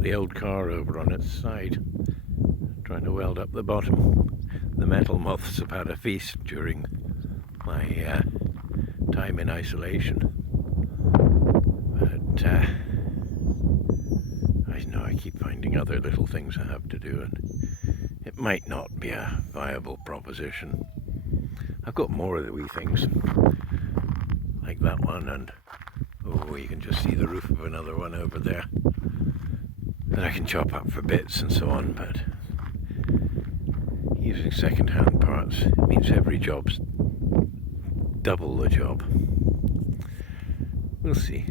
tilt the old car over on its side, trying to weld up the bottom. The metal moths have had a feast during my time in isolation. But I know I keep finding other little things I have to do, and it might not be a viable proposition. I've got more of the wee things, like that one, and oh, you can just see the roof of another one over there that I can chop up for bits and so on, but using second-hand parts means every job's double the job. We'll see.